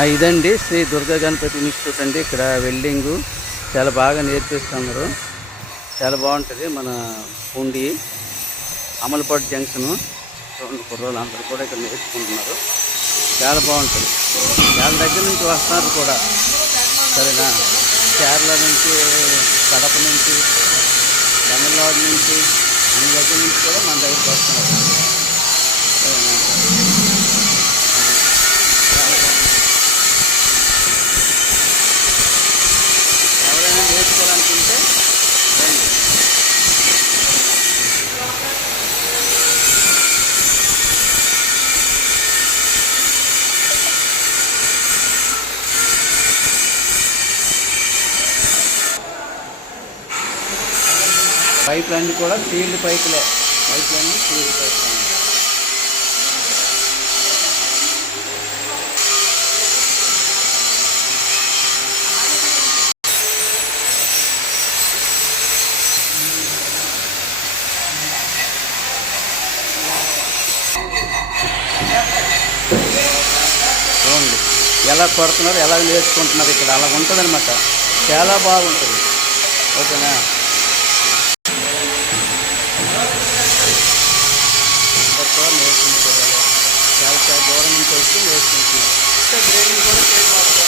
ఇదండి శ్రీ దుర్గా గణపతి ఇన్స్టిట్యూట్ అండి. ఇక్కడ వెల్డింగు చాలా బాగా నేర్పిస్తున్నారు. చాలా బాగుంటుంది. మన పూండి అమలపాడు జంక్షను చూడండి, కుర్రోళ్ళు అందరూ కూడా ఇక్కడ నేర్చుకుంటున్నారు. చాలా బాగుంటుంది. చాలా దగ్గర నుంచి వస్తున్నారు కూడా, సరేనా. కేరళ నుంచి, కడప నుంచి, తమిళనాడు నుంచి, అన్ని దగ్గర నుంచి కూడా మన దగ్గరికి వస్తున్నారు, సరేనా. ఎవరైనా నేర్చుకోవాలనుకుంటే రండి. పైపులన్నీ కూడా స్టీల్ పైపులే. పైపులన్నీ స్టీల్ పైపులు. చూడండి ఎలా కొడుతున్నారు, ఎలా నేర్చుకుంటున్నారు. ఇక్కడ అలా ఉంటుంది అనమాట. చాలా బాగుంటుంది, ఓకేనా. నేర్చుకుంటారు చాలా చాలా దూరం నుంచి వచ్చి నేర్చుకుంటున్నారు. గ్రేడింగ్ కూడా